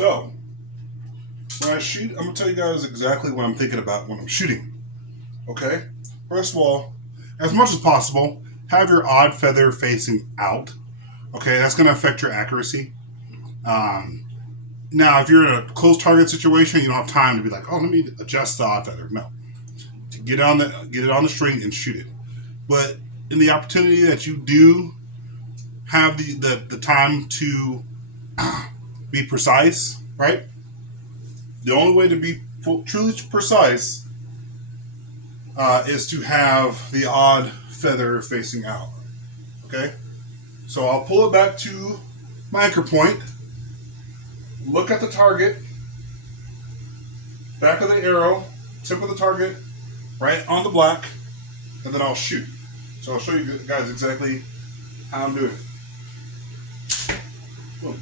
So, when I shoot, I'm going to tell you guys exactly what I'm thinking about when I'm shooting. Okay? First of all, as much as possible, have your odd feather facing out. Okay, that's going to affect your accuracy. Um, Now, if you're in a close target situation, you don't have time to be like, oh, let me adjust the odd feather. No, to get it on the string and shoot it. But in the opportunity that you do have the time to be precise, right? The only way to be truly precise is to have the odd feather facing out. Okay, so I'll pull it back to my anchor point. Look at the target, back of the arrow, tip of the target, right on the black, and then I'll shoot. So I'll show you guys exactly how I'm doing it. Boom.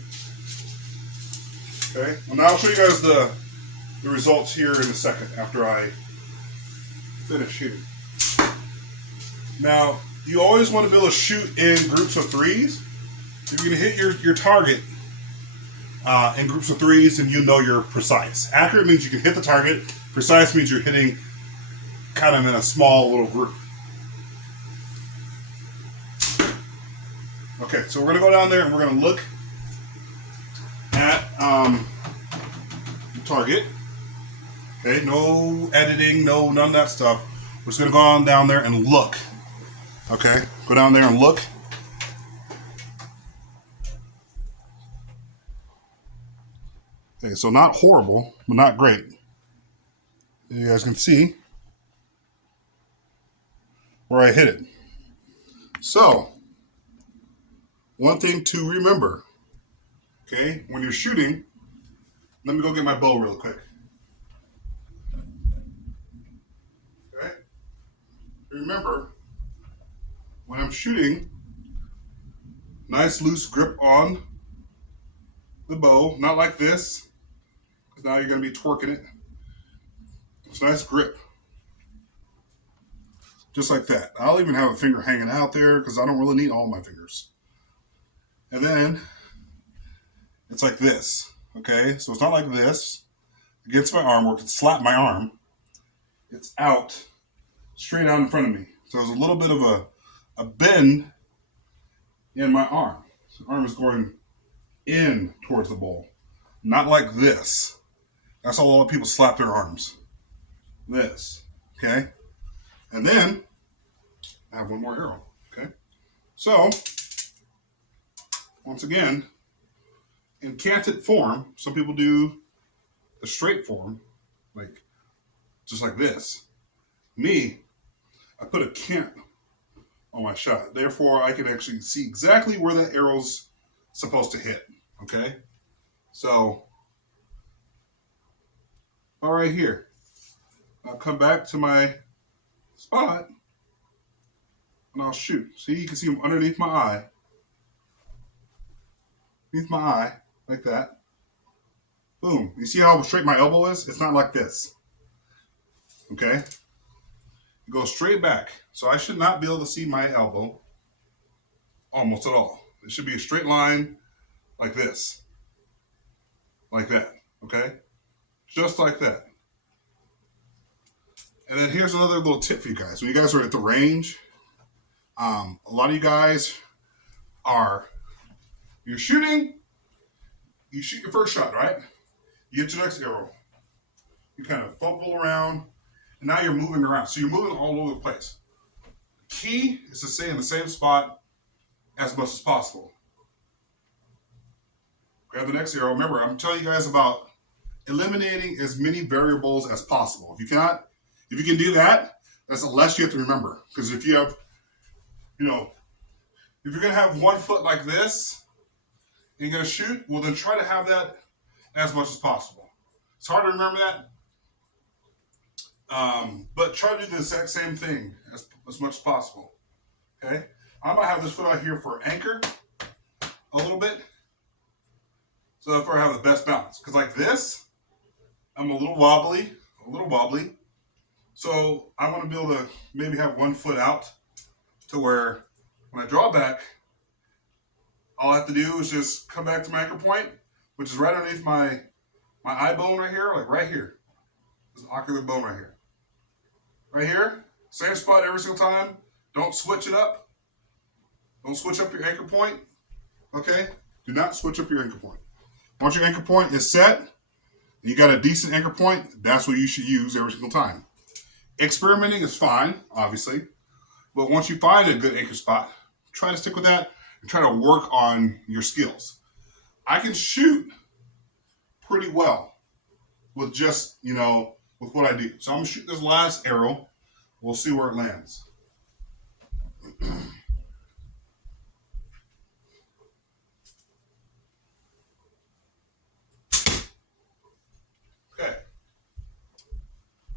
Okay, well now I'll show you guys the results here in a second after I finish shooting. Now, you always want to be able to shoot in groups of threes. If you're going to hit your target in groups of threes, and you know you're precise. Accurate means you can hit the target. Precise means you're hitting kind of in a small little group. Okay, so we're going to go down there and we're going to look at the target. Okay, no editing, none of that stuff. We're just going to go on down there and look. Okay, go down there and look. Okay, so not horrible, but not great. You guys can see where I hit it. So, one thing to remember, okay, when you're shooting, let me go get my bow real quick. Okay, remember, when I'm shooting, nice loose grip on the bow, not like this, because now you're going to be twerking it. It's a nice grip. Just like that. I'll even have a finger hanging out there because I don't really need all my fingers. And then it's like this. Okay, so it's not like this against my arm where it can slap my arm. It's out straight out in front of me. So there's a little bit of a bend in my arm. So the arm is going in towards the bowl. Not like this. That's how a lot of people slap their arms. This. Okay? And then I have one more arrow. Okay? So, once again, in canted form, some people do the straight form, like just like this. Me, I put a cant on my shot. Therefore, I can actually see exactly where that arrow's supposed to hit. Okay? So, all right here. I'll come back to my spot and I'll shoot. See, you can see them underneath my eye. Underneath my eye, like that. Boom. You see how straight my elbow is? It's not like this. Okay? It goes straight back. So I should not be able to see my elbow almost at all. It should be a straight line like this. Like that. Okay? Just like that. And then here's another little tip for you guys. When you guys are at the range, a lot of you guys you're shooting, you shoot your first shot, right? You get your next arrow. You kind of fumble around, and now you're moving around. So you're moving all over the place. The key is to stay in the same spot as much as possible. Grab the next arrow. Remember, I'm telling you guys about eliminating as many variables as possible. If you can do that, that's the less you have to remember. Because if you have, if you're going to have 1 foot like this, and you're going to shoot, well, then try to have that as much as possible. It's hard to remember that, but try to do the exact same thing as much as possible. Okay? I might have this foot out here for anchor a little bit, so therefore I have the best balance. Because like this, I'm a little wobbly. So I want to be able to maybe have 1 foot out to where when I draw back, all I have to do is just come back to my anchor point, which is right underneath my my eye bone right here, like right here. This ocular bone right here. Right here, same spot every single time. Don't switch it up. Don't switch up your anchor point. Okay? Do not switch up your anchor point. Once your anchor point is set, and you got a decent anchor point, that's what you should use every single time. Experimenting is fine, obviously, but once you find a good anchor spot, try to stick with that and try to work on your skills. I can shoot pretty well with just, with what I do. So I'm going to shoot this last arrow. We'll see where it lands. Okay.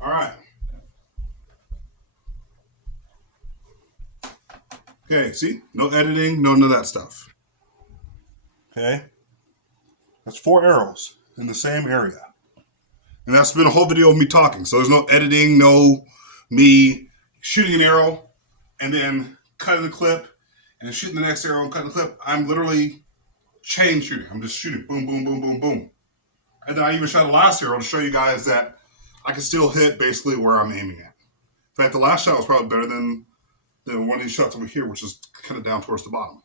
All right. Okay, see? No editing, none of that stuff. Okay. That's 4 arrows in the same area. And that's been a whole video of me talking. So there's no editing, no me shooting an arrow and then cutting the clip and then shooting the next arrow and cutting the clip. I'm literally chain shooting. I'm just shooting. Boom, boom, boom, boom, boom. And then I even shot a last arrow to show you guys that I can still hit basically where I'm aiming at. In fact, the last shot was probably better than one of these shots over here, which is kind of down towards the bottom.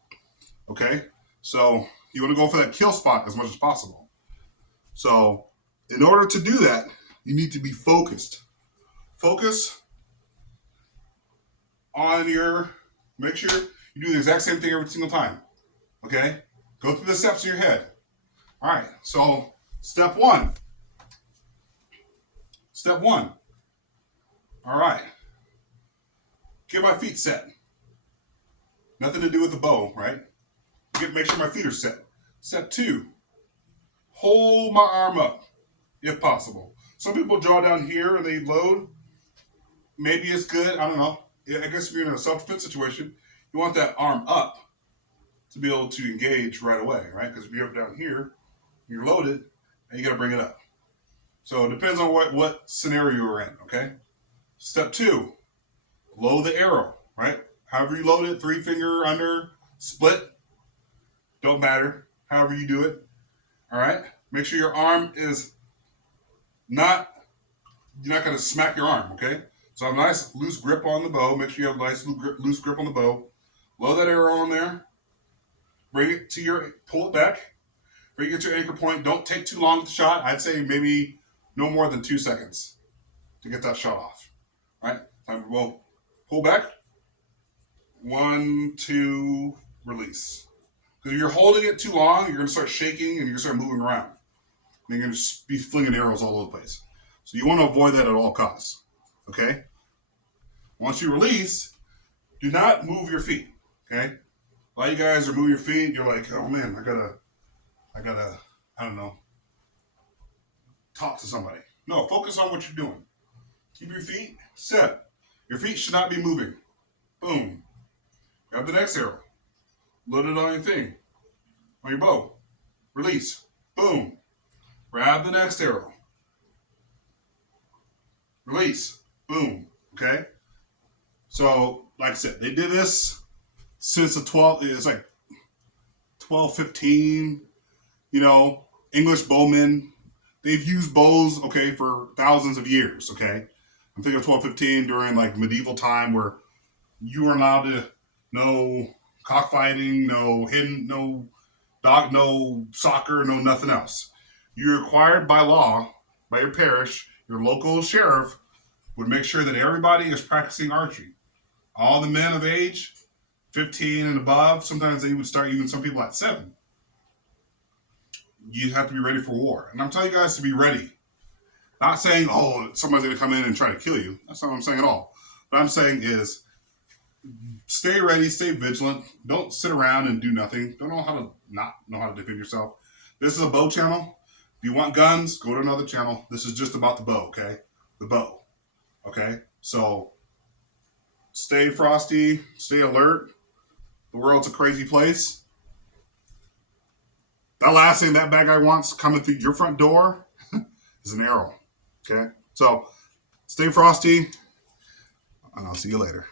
Okay? So you want to go for that kill spot as much as possible. So in order to do that, you need to be focused. Focus on make sure you do the exact same thing every single time. Okay? Go through the steps in your head. All right, so step 1. Step 1. All right. Get my feet set. Nothing to do with the bow, right? Make sure my feet are set. Step 2. Hold my arm up, if possible. Some people draw down here and they load. Maybe it's good. I don't know. I guess if you're in a self-defense situation, you want that arm up to be able to engage right away, right? Because if you have it down here, you're loaded, and you got to bring it up. So it depends on what scenario you're in, okay? Step 2, load the arrow, right? However you load it, 3-finger under, split, don't matter. However you do it, all right? Make sure your arm is you're not going to smack your arm, okay? So have a nice loose grip on the bow. Make sure you have a nice loose grip on the bow. Load that arrow on there. Bring it to pull it back. Bring it to your anchor point. Don't take too long with the shot. I'd say maybe no more than 2 seconds to get that shot off. All right? Time to roll. Pull back. 1, 2, release. Because if you're holding it too long, you're going to start shaking and you're going to start moving around. And you're going to be flinging arrows all over the place. So you want to avoid that at all costs. Okay? Once you release, do not move your feet. Okay? A lot of you guys are moving your feet. You're like, oh man, I gotta, I don't know, talk to somebody. No, focus on what you're doing. Keep your feet set. Your feet should not be moving. Boom. Grab the next arrow. Load it on your thing. On your bow. Release. Boom. Grab the next arrow. Release. Boom. Okay? So, like I said, they did this since it's like 1215, English bowmen. They've used bows, okay, for thousands of years, okay? I'm thinking of 1215 during like medieval time where you were allowed to no cockfighting, no dog, no soccer, no nothing else. You're required by law, by your parish, your local sheriff would make sure that everybody is practicing archery. All the men of age, 15 and above, sometimes they would start even some people at 7. You have to be ready for war. And I'm telling you guys to be ready. Not saying, oh, somebody's going to come in and try to kill you. That's not what I'm saying at all. What I'm saying is stay ready, stay vigilant. Don't sit around and do nothing. Don't not know how to defend yourself. This is a bow channel. If you want guns, go to another channel. This is just about the bow, okay? The bow. Okay? So stay frosty, stay alert. The world's a crazy place. That last thing that bad guy wants coming through your front door is an arrow. Okay? So stay frosty, and I'll see you later.